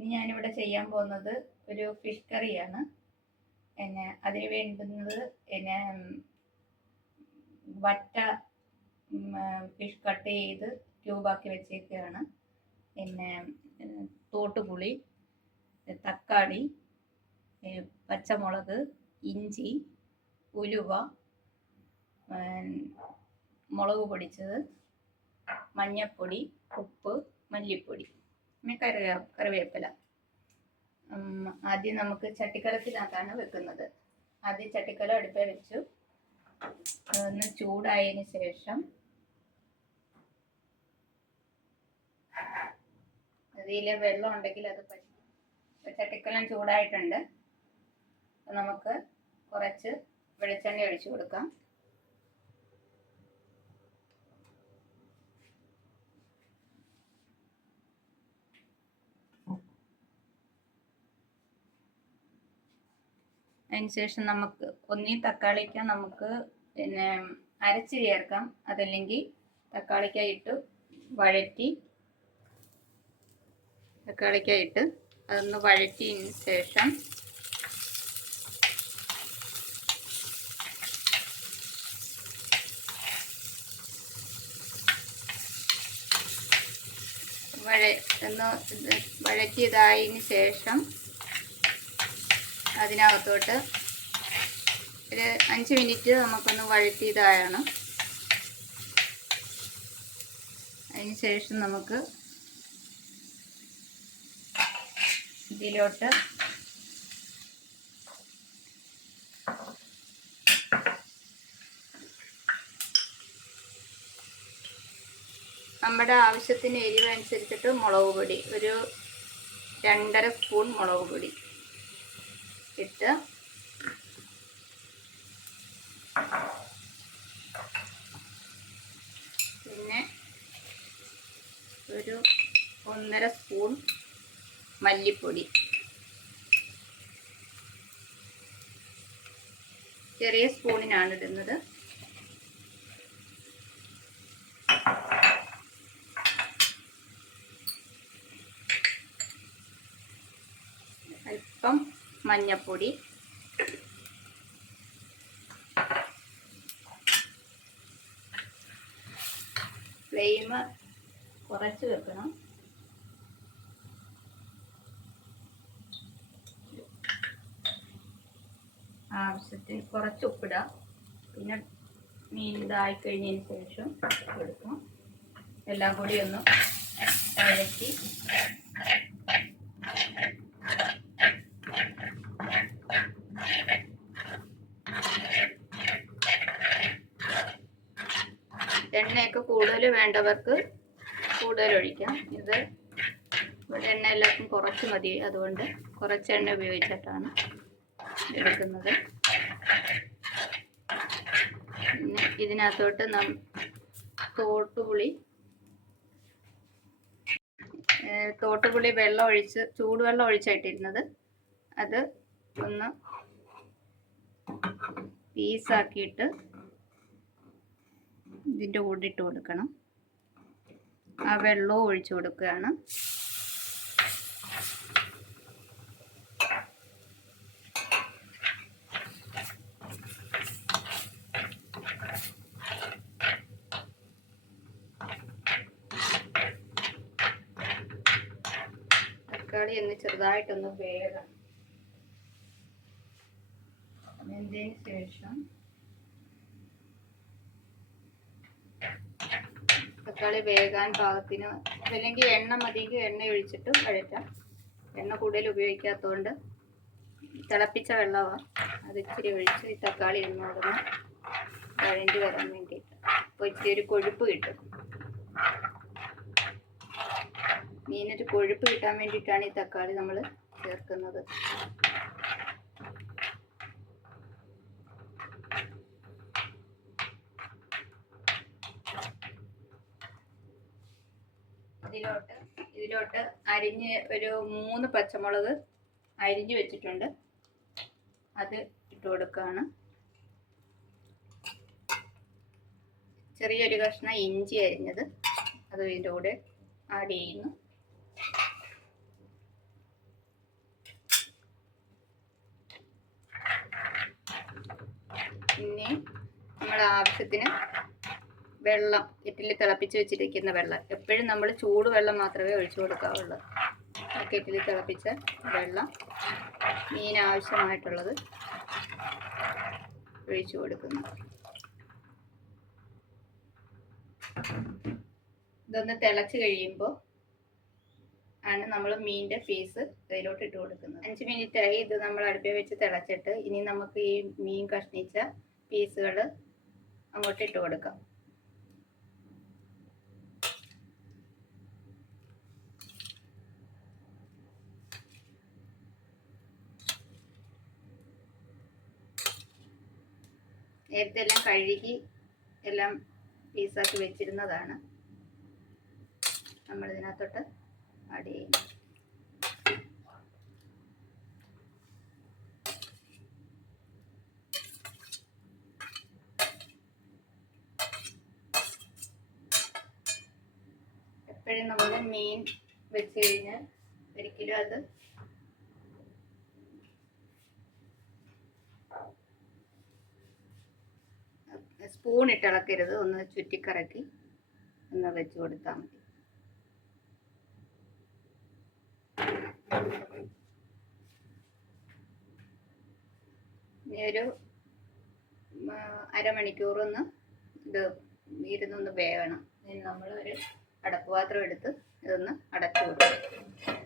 ഇനി ഞാനിവിടെ ചെയ്യാൻ പോകുന്നത് ഒരു ഫിഷ് കറിയാണ്. പിന്നെ അതിന് വേണ്ടുന്നത് പിന്നെ വറ്റ ഫിഷ് കട്ട് ചെയ്ത് ക്യൂബാക്കി വെച്ചേക്കുകയാണ്. പിന്നെ തോട്ടുപുളി, തക്കാളി, പച്ചമുളക്, ഇഞ്ചി, ഉലുവ, മുളക് പൊടിച്ചത്, മഞ്ഞൾപ്പൊടി, ഉപ്പ്, മല്ലിപ്പൊടി, പിന്നെ കറിവേപ്പില. ആദ്യം നമുക്ക് ചട്ടിക്കലത്തിനകത്താണ് വെക്കുന്നത്. ആദ്യം ചട്ടിക്കലം അടുപ്പേ വെച്ചു. ഒന്ന് ചൂടായതിന് ശേഷം അതിലെ വെള്ളം ഉണ്ടെങ്കിൽ അത് ചട്ടിക്കലം ചൂടായിട്ടുണ്ട്. നമുക്ക് കുറച്ച് വെളിച്ചെണ്ണ ഒഴിച്ചു കൊടുക്കാം. അതിനുശേഷം നമുക്ക് ഒന്നീ തക്കാളിക്ക നമുക്ക് പിന്നെ അരച്ച് ചേർക്കാം, അതല്ലെങ്കിൽ തക്കാളിക്ക ഇട്ട് അതൊന്ന് വഴറ്റിയതിന് ശേഷം വഴറ്റിയതായതിന് ശേഷം അതിനകത്തോട്ട് ഒരു 5 മിനിറ്റ് നമുക്കൊന്ന് വഴറ്റിയതാണ്. അതിന് ശേഷം നമുക്ക് ഇതിലോട്ട് നമ്മുടെ ആവശ്യത്തിന് എരിവ് അനുസരിച്ചിട്ട് മുളക് പൊടി ഒരു 2.5 സ്പൂൺ മുളക് പൊടി ഇട്ട് പിന്നെ ഒരു 1.5 സ്പൂൺ മല്ലിപ്പൊടി, ചെറിയ സ്പൂണിനാണ് ഇടുന്നത്. അല്പം മഞ്ഞൾപ്പൊടി, ഫ്ലെയിം കുറച്ച് വെക്കണം. ആവശ്യത്തിന് കുറച്ച് ഉപ്പിടാം. പിന്നെ മീൻ ഇതായി കഴിഞ്ഞതിന് ശേഷം എടുക്കാം. എല്ലാം കൂടി ഒന്ന് വഴറ്റി എണ്ണയൊക്കെ കൂടുതൽ വേണ്ടവർക്ക് കൂടുതൽ ഒഴിക്കാം. ഇത് ഇവിടെ എണ്ണ എല്ലാവർക്കും കുറച്ച് മതി, അതുകൊണ്ട് കുറച്ച് എണ്ണ ഉപയോഗിച്ചിട്ടാണ് എടുക്കുന്നത്. പിന്നെ ഇതിനകത്തോട്ട് തോട്ടുപുളി വെള്ളം ഒഴിച്ച് ചൂടുവെള്ളം ഒഴിച്ചായിട്ടിരുന്നത്, അത് ഒന്ന് പീസാക്കിയിട്ട് ഇതിൻ്റെ കൂടെ ഇട്ട് കൊടുക്കണം. ആ വെള്ളവും ഒഴിച്ചു കൊടുക്കുകയാണ്. തക്കാളി ഒന്ന് ചെറുതായിട്ടൊന്ന് വേഗം വെന്തതിന് ശേഷം തക്കാളി വേകാൻ പാകത്തിന്, അല്ലെങ്കിൽ എണ്ണ മതിയെങ്കിൽ എണ്ണ ഒഴിച്ചിട്ട് വഴറ്റാം. എണ്ണ കൂടുതൽ ഉപയോഗിക്കാത്തതുകൊണ്ട് തിളപ്പിച്ച വെള്ളമാണ്, അത് ഇച്ചിരി ഒഴിച്ച് ഈ തക്കാളി ഒന്നോടൊന്ന് വഴണ്ടി വരാൻ വേണ്ടിയിട്ട്. അപ്പോൾ ഇച്ചിരി ഒരു കൊഴുപ്പ് കിട്ടും. മീനൊരു കൊഴുപ്പ് കിട്ടാൻ വേണ്ടിയിട്ടാണ് ഈ തക്കാളി നമ്മൾ ചേർക്കുന്നത്. ഇതിലോട്ട് അരിഞ്ഞ് ഒരു 3 പച്ചമുളക് അരിഞ്ഞു വെച്ചിട്ടുണ്ട്, അത് ഇട്ട് കൊടുക്കുകയാണ്. ചെറിയൊരു കഷ്ണം ഇഞ്ചി അരിഞ്ഞത് അത് ഇതിൻ്റെ കൂടെ ആഡ് ചെയ്യുന്നു. ഇനി നമ്മൾ ആവശ്യത്തിന് വെള്ളം, കെറ്റിൽ തിളപ്പിച്ച് വെച്ചിരിക്കുന്ന വെള്ളം, എപ്പോഴും നമ്മൾ ചൂടുവെള്ളം മാത്രമേ ഒഴിച്ചു കൊടുക്കാവുള്ളൂ. കെറ്റിൽ തിളപ്പിച്ച വെള്ളം മീൻ ആവശ്യമായിട്ടുള്ളത് ഒഴിച്ചു കൊടുക്കുന്നു. ഇതൊന്ന് തിളച്ച് കഴിയുമ്പോൾ ആണ് നമ്മൾ മീനിൻ്റെ പീസ് അതിലോട്ട് ഇട്ട് കൊടുക്കുന്നത്. 5 മിനിറ്റായി ഇത് നമ്മൾ അടുപ്പിൽ വെച്ച് തിളച്ചിട്ട്. ഇനി നമുക്ക് ഈ മീൻ കഷ്ണിച്ച പീസുകൾ അങ്ങോട്ട് ഇട്ട് കൊടുക്കാം. നേരത്തെ എല്ലാം കഴുകി എല്ലാം പീസാക്കി വെച്ചിരുന്നതാണ്. നമ്മൾ ഇതിനകത്തോട്ട് ആഡ് ചെയ്യും. എപ്പോഴും നമ്മൾ മീൻ വെച്ച് കഴിഞ്ഞാൽ ഒരിക്കലും അത് സ്പൂൺ ഇട്ട് ഇളക്കരുത്. ഒന്ന് ചുറ്റിക്കറക്കി ഒന്ന് വെച്ച് കൊടുത്താൽ മതി. ഇനി ഒരു അരമണിക്കൂറൊന്ന് ഇത് ഇരുന്നൊന്ന് വേവണം. ഇനി നമ്മളൊരു അടപ്പുപാത്രം എടുത്ത് ഇതൊന്ന് അടച്ചു കൊടുക്കും.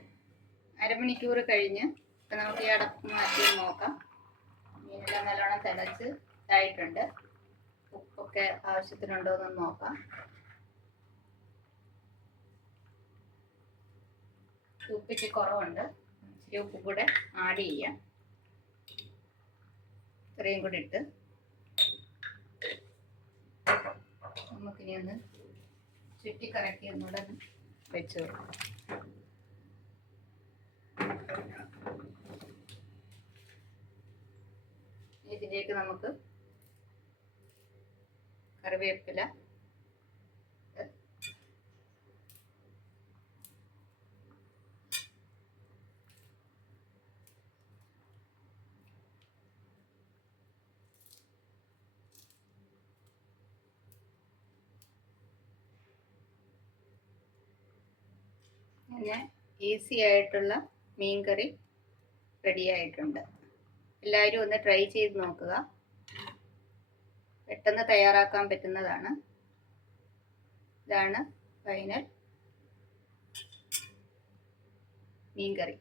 അരമണിക്കൂർ കഴിഞ്ഞ് ഇപ്പം നമുക്ക് ഈ അടപ്പ് മാറ്റി നോക്കാം. മീനെല്ലാം നല്ലോണം തിളച്ച് ഇതായിട്ടുണ്ട്. ഉപ്പൊക്കെ ആവശ്യത്തിനുണ്ടോ എന്ന് നോക്കാം. ഉപ്പിച്ച് കുറവുണ്ട്, ഇച്ചിരി ഉപ്പ് കൂടെ ആഡ് ചെയ്യാം. ഇത്രയും കൂടി ഇട്ട് നമുക്കിനി ഒന്ന് ചുറ്റിക്കറക്കി ഒന്നുകൂടെ വെച്ച് കൊടുക്കാം. ഇതിലേക്ക് നമുക്ക് കറിവേപ്പില, അങ്ങനെ ഈസി ആയിട്ടുള്ള മീൻ കറി റെഡി ആയിട്ടുണ്ട്. എല്ലാവരും ഒന്ന് ട്രൈ ചെയ്ത് നോക്കുക. പെട്ടെന്ന് തയ്യാറാക്കാൻ പറ്റുന്നതാണ്. ഇതാണ് ഫൈനൽ മീൻ കറി.